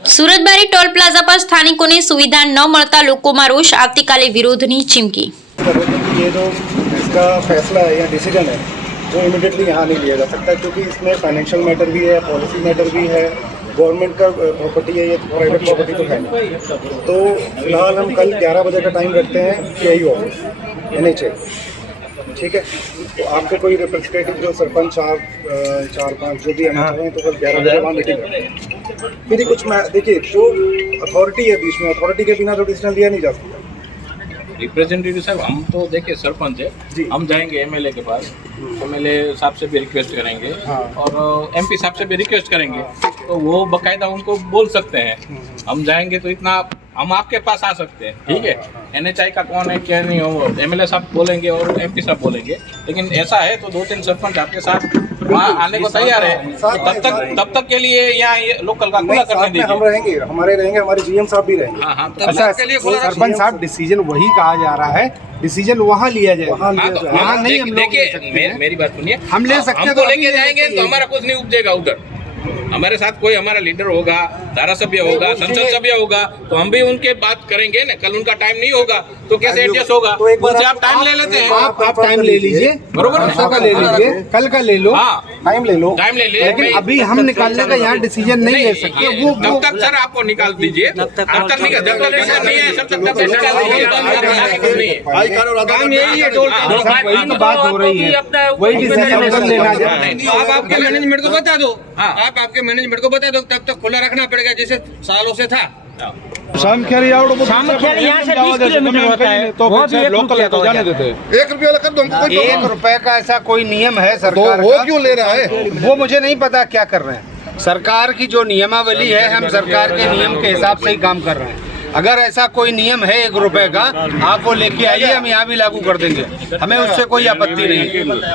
સુરતબારી toll plaza પર સ્થાનિકોને સુવિધા ન મળતા લોકોમાં રોષ, આવતીકાલે વિરોધની ચીમકી। ये जो इसका फैसला है या डिसीजन है वो इमीडिएटली यहाँ नहीं लिया जा सकता, क्योंकि इसमें फाइनेंशियल मैटर भी है, पॉलिसी मैटर भी है, गवर्नमेंट का प्रॉपर्टी है, ये प्राइवेट प्रॉपर्टी तो है नहीं। तो फिलहाल हम कल 11 बजे का टाइम रखते हैं PI ऑफिस NHA, ठीक है। तो आपके कोई रिप्रेजेंटेटिव जो सरपंच साहब 4-5 जो भी आना चाहें तो कल 11 बजे वहाँ मीटिंग करें। फिर ही कुछ मैं देखिए, जो अथॉरिटी है बीच में, अथॉरिटी के बिना तो डिसीजन लिया नहीं जा सकता। रिप्रेजेंटेटिव साहब, हम तो देखिए सरपंच है, हम जाएंगे MLA के पास, MLA साहब से भी रिक्वेस्ट करेंगे और MP साहब से भी रिक्वेस्ट करेंगे, तो वो बकायदा उनको बोल सकते हैं। हम जाएंगे तो इतना हम आपके पास आ सकते हैं, ठीक है। NHI का कौन है क्या नहीं हो, MLA साहब बोलेंगे और MP साहब बोलेंगे, लेकिन ऐसा है तो 2-3 सरपंच आपके साथ वहाँ आने को तैयार है। तब तक के लिए यहाँ लोकल का खुला करने दीजिए। हम रहेंगे, हमारे GM साहब भी रहेंगे। हाँ, अच्छा, सरपंच साहब डिसीजन वही कहा जा रहा है, डिसीजन वहाँ लिया जाए, वहाँ नहीं। हम देखिए मेरी बात सुनिए, हम ले सकते हैं, हमको लेके जाएंगे तो हमारा कुछ नहीं उपजेगा उधर। हमारे साथ कोई हमारा लीडर होगा, धारासभ्य होगा, संसद सभ्य होगा, तो हम भी उनके बात करेंगे ना। कल उनका टाइम नहीं होगा तो कैसे एडजस्ट होगा? तो एक बार आप टाइम ले लेते हैं, आप टाइम ले लीजिए, बरोबर का ले लीजिए, कल का ले लो, टाइम ले लो, टाइम ले लीजिए। लेकिन अभी हम निकालने का यहाँ डिसीजन नहीं ले सकते। वो तब तक सर आपको निकाल दीजिए, तब तक नहीं, जब तक डिसीजन नहीं है तब तक निकाल दीजिए। काम यही है, टोल वही तो बात हो रही है, वही डिसीजन लेना है। आप आपके मैनेजमेंट को बता दो, आप आपके मैनेजमेंट को बता दो, तब तक खुला रखना पड़ेगा जैसे सालों से था। सामखेड़ी यहाँ से 20 किलोमीटर होता है, तो लोकल है तो जाने देते हैं। 1 रुपया कर दो हमको, 1 रुपए का ऐसा कोई नियम है सरकार वो का? क्यों ले रहा है वो मुझे नहीं पता क्या कर रहे हैं। सरकार की जो नियमावली है, हम सरकार के नियम के हिसाब से ही काम कर रहे हैं। अगर ऐसा कोई नियम है 1 रुपए का, आप वो लेके आइए, हम यहाँ भी लागू कर देंगे, हमें उससे कोई आपत्ति नहीं।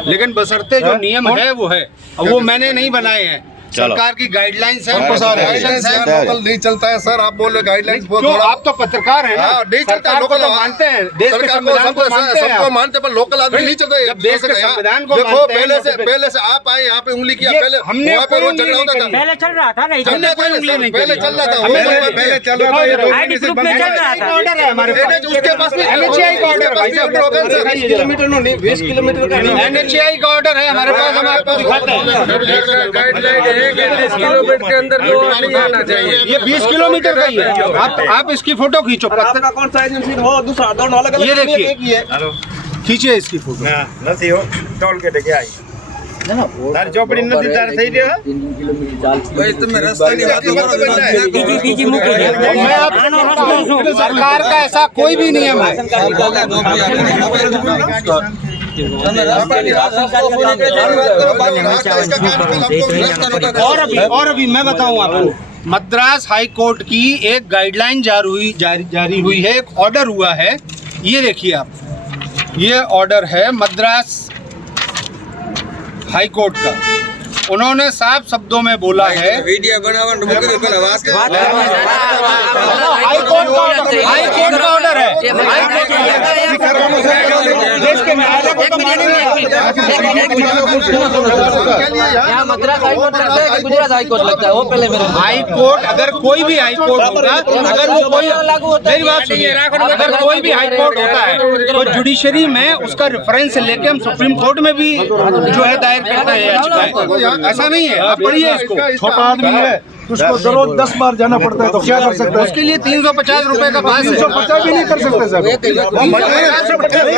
लेकिन बशर्ते जो नियम है वो है, वो मैंने नहीं बनाए हैं, सरकार की गाइडलाइंस है, लोकल नहीं चलता है सर। आप बोल रहे गाइडलाइंस बहुत, आप तो पत्रकार हैं ना, नहीं चलता लोकल तो मानते हैं, देश के संविधान को मानते हैं, सबको मानते पर लोकल आदमी नहीं चलता है। जब देश के संविधान को देखो, मानते हैं, पहले से आप आए यहाँ पे उंगली किया, पहले हमने वहाँ पे रोज झगड़ा होता था, पहले चल रहा था, नहीं हमने कोई उंगली नहीं, पहले चल रहा था, पहले चल रहा था, ये तो आईडी ग्रुप में चल रहा था। ऑर्डर है हमारे पास, उसके पास भी NHI का ऑर्डर, भाई साहब 20 किलोमीटर नहीं, 20 किलोमीटर का NHI का ऑर्डर है हमारे पास, हम आपको दिखाते हैं। गाइडलाइन है कि 20 किलोमीटर के अंदर जो नहीं आना चाहिए। ये 20 किलोमीटर का ही है। आप इसकी फोटो खींचो, कौन सा एजेंसी हो, दूसरा दोनों अलग ये देखिए, खींचिए इसकी फोटो। नहीं हो टोल के देखे आई चौपड़ी नदी तार सही दे भाई, तुम्हें रास्ता नहीं मैं आपको सरकार का ऐसा कोई भी नियम है, और अभी मैं बताऊं आपको, मद्रास हाई कोर्ट की एक गाइडलाइन जारी हुई है, एक ऑर्डर हुआ है। ये देखिए आप, ये ऑर्डर है मद्रास हाई कोर्ट का। उन्होंने साफ शब्दों में बोला है, वीडियो बनावन हाई कोर्ट का ऑर्डर है, देश के न्यायालय को तो यहाँ मद्रास हाई कोर्ट लगता है कि गुजरात हाई कोर्ट लगता है, वो पहले मेरे हाई कोर्ट, अगर कोई भी हाई कोर्ट होगा, अगर वो कोई, मेरी बात सुनिए, अगर कोई भी हाई कोर्ट होता है तो जुडिशरी में उसका रेफरेंस लेके हम सुप्रीम कोर्ट में भी जो है दायर करते हैं याचिकाएं। ऐसा नहीं है, आप पढ़िए इसको। छोटा आदमी है, उसको रोज 10 बार जाना पड़ता है, तो क्या कर सकते हैं? उसके लिए 350 रुपए का पास है। 350 भी नहीं कर सकते सर।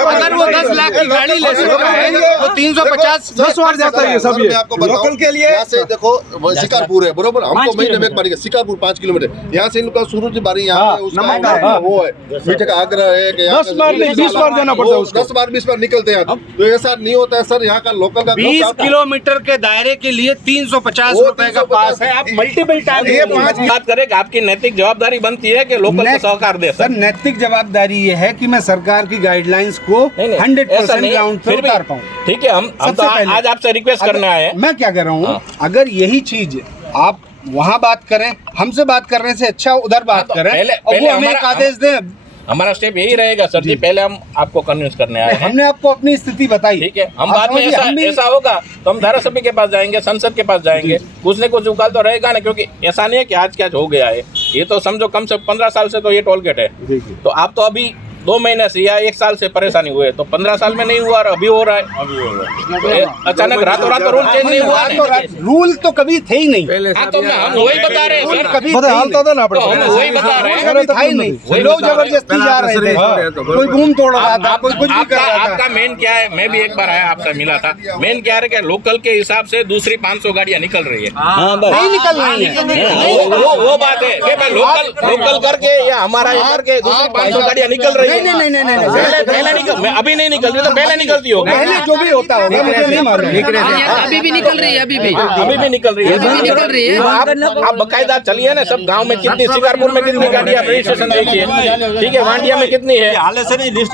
अगर वो 10 लाख की गाड़ी ले सकता है तो 350 10 बार जाता है ये सब। ये आपको लोकल के लिए यहाँ से देखो शिकारपुर है, बरोबर, हमको महीने में पड़ेगा शिकारपुर 5 किलोमीटर, यहाँ से इनका सूरज बारी यहाँ पे उसका वो है, मीठे का आग्रह है कि 10 बार नहीं 20 बार जाना पड़ता है उसको। 10 बार 20 बार निकलते हैं, तो ऐसा नहीं होता है सर। यहाँ का लोकल का 20 किलोमीटर के दायरे के लिए 350 रुपए का पास है। आप मल्टीपल टाइम ये 5 बात करें कि आपकी नैतिक जवाबदारी बनती है कि लोकल को सहकार दे। सर, नैतिक जवाबदारी ये है कि मैं सरकार की गाइडलाइंस को 100% ग्राउंड पे उतार पाऊँ। ठीक है, हम तो आज आपसे रिक्वेस्ट करने आए हैं। मैं क्या कह रहा हूँ, अगर यही चीज आप वहाँ बात करें, हमसे बात करने से अच्छा उधर बात करें, और वो हमें एक आदेश दें हमारा स्टेप यही रहेगा सर जी, पहले हम आपको कन्विंस करने आए हैं, हमने आपको अपनी स्थिति बताई, ठीक है। हम आप बाद में समझिए, हम भी- ऐसा होगा तो हम धारासभ्य के पास जाएंगे, संसद के पास जाएंगे, कुछ न कुछ उकाल तो रहेगा ना, क्योंकि ऐसा नहीं है कि आज क्या हो गया है, ये तो समझो कम से 15 साल से तो ये टोल गेट है। तो आप तो अभी 2 महीने से या 1 साल से परेशानी हुए, तो 15 साल में नहीं हुआ और अभी हो रहा है। अचानक रातों रात रूल चेंज नहीं हुआ ना। रूल तो कभी थे ही नहीं, हाँ, तो हम वही बता रहे हैं सर, कभी थे ही नहीं। तो हम वही बता रहे हैं, कभी था ही नहीं, लोग जबरदस्ती जा रहे थे, कोई बूम तोड़ रहा था, कोई कुछ भी कर रहा था। आपका मेन क्या है, मैं भी एक बार आया आपसे मिला था, मेन क्या है कि लोकल के हिसाब से दूसरी 500 गाड़ियां निकल रही है, नहीं निकल रही है, वो बात है कि भाई लोकल करके या हमारा ये करके दूसरी 500 गाड़ियां निकल रही है। नहीं, पहले निकल, मैं अभी नहीं निकल रही, तो पहले निकलती होगी, पहले जो भी होता होगा मुझे नहीं मालूम। अभी भी निकल रही है, अभी भी निकल रही है, अभी भी निकल रही है। आप बकायदा चलिए ना, सब गांव में कितनी, शिकारपुर में कितनी गाड़ियां रजिस्ट्रेशन देखिए, ठीक है, वांडिया में कितनी है, हाँ, लिस्ट है लिस्ट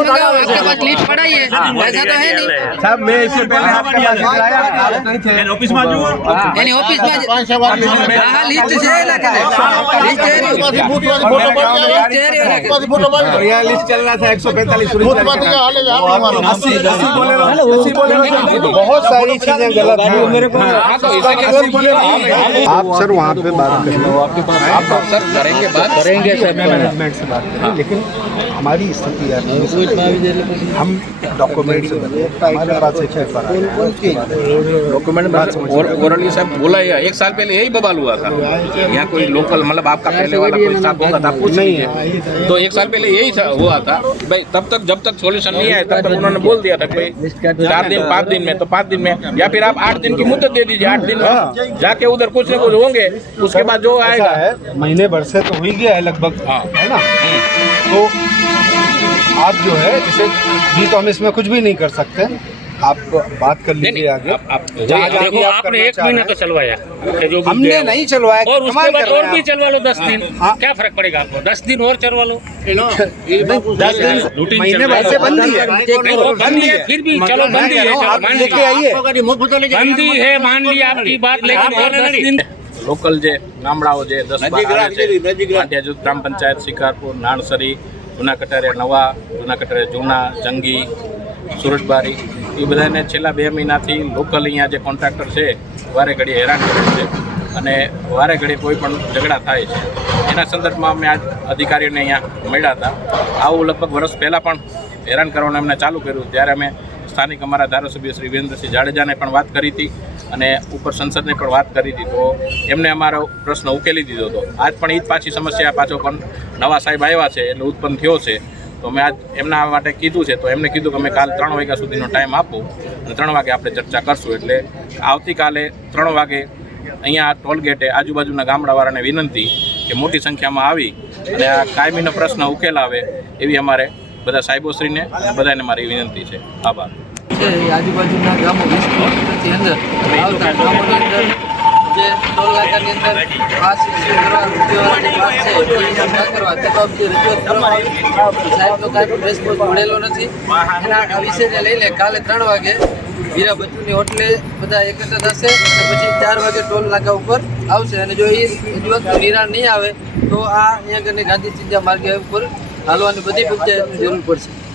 मंगाओ, आपके पास लिस्ट पड़ा ही है, ऐसा तो है नहीं साहब, मैं इससे पहले आपके पास आया, आप नहीं थे ऑफिस में हाँ लिस्ट से है ना यहाँ लिस्ट चल रहा था 145 बहुत सारी चीजें गलत हैं मेरे को। आप सर वहाँ पे बात आप सर करेंगे, बात करेंगे सर, मैनेजमेंट से बात करें, लेकिन हमारी स्थिति हम डॉक्यूमेंट से हमारे पास डॉक्यूमेंट और ओरली साहब बोला है, 1 साल पहले यही बवाल हुआ था, यहाँ कोई लोकल मतलब आपका पहले वाला कोई स्टाफ होगा था, पूछ लीजिए, तो 1 साल पहले यही हुआ था भाई, तब तक जब तक सॉल्यूशन नहीं आया तब तक उन्होंने बोल दिया था भाई 4 दिन 5 दिन में, तो 5 दिन में, या फिर आप 8 दिन की मुद्दत दे दीजिए, 8 दिन में जाके उधर कुछ न कुछ होंगे, उसके बाद जो आएगा है महीने भर से तो हो ही गया है लगभग, है ना। तो आप जो है इसे भी तो हम इसमें कुछ भी नहीं कर सकते, आप बात कर लीजिए आगे। देखो आपने 1 महीना तो चलवाया, जो भी हमने दिया वो। नहीं चलवाया, और उसके कमाल बाद कर रहे और हैं भी आप। चलवा लो 10 दिन, क्या फर्क पड़ेगा आपको, 10 दिन और चलवा लो, 10 दिन महीने भर से बंद ही है, नहीं वो बंदी है, फिर भी चलो बंदी है, चलो मान लेके लिया, आइए। बंदी है मान लिया आपकी बात, लेकिन और 10 दिन લોકલ જે ગામડાઓ જે 10-12 આવે છે, વાંઢિયા જૂથ ગ્રામ પંચાયત, શિકારપુર, નાણસરી, જૂના કટારિયા નવા, જૂના કટારિયા જૂના, જંગી, સુરતબારી, એ બધાને છેલ્લા 2 મહિનાથી લોકલ અહીંયા જે કોન્ટ્રાક્ટર છે વારે ઘડી હેરાન કરે છે અને વારે ઘડી કોઈ પણ ઝઘડા થાય છે, એના સંદર્ભમાં અમે આ અધિકારીઓને અહીંયા મળ્યા હતા। આવું લગભગ વર્ષ પહેલાં પણ હેરાન કરવાનું એમને ચાલુ કર્યું, ત્યારે અમે સ્થાનિક અમારા ધારાસભ્ય શ્રી વીરેન્દ્રસિંહ જાડેજાને પણ વાત કરી હતી અને ઉપર સંસદને પણ વાત કરી હતી, તો એમને અમારો પ્રશ્ન ઉકેલી દીધો હતો। આજ પણ એ જ પાછી સમસ્યા પાછો પણ નવા સાહેબ આવ્યા છે એટલે ઉત્પન્ન થયો છે, તો મેં આજ એમના માટે કીધું છે, તો એમને કીધું કે અમે કાલ 3 વાગ્યા સુધીનો ટાઈમ આપો અને 3 વાગે આપણે ચર્ચા કરશું, એટલે આવતીકાલે 3 વાગે અહીંયા ટોલ ગેટે આજુબાજુના ગામડાવાળાને વિનંતી કે મોટી સંખ્યામાં આવી અને આ કાયમીનો પ્રશ્ન ઉકેલાવે એવી અમારે બધા સાહેબોશ્રીને બધાને મારી વિનંતી છે। આભાર। આજુબાજુના ગામો 20 કિલોમીટરથી અંદર આવતા ગામોની અંદર જે ટોલ નાકાની અંદર પાસ ઇસ્યુ કરવા રૂપિયાવાળાની વાત છે એ ના કરવા છતાં જે રજૂઆત કરવામાં આવી સાહેબનો કાંઈ રેસ્પોન્સ મળેલો નથી। એના આ વિષયને લઈને કાલે 3 વાગે વીરા બચ્ચુની હોટલે બધા એકત્ર થશે અને પછી 4 વાગે ટોલ નાકા ઉપર આવશે અને જો એ રજૂઆતનું નિરાણ નહીં આવે તો આ અહીંયા આગળ ગાંધી ચિંતા માર્ગે ઉપર હાલવાની બધી પંચાયતની જરૂર પડશે।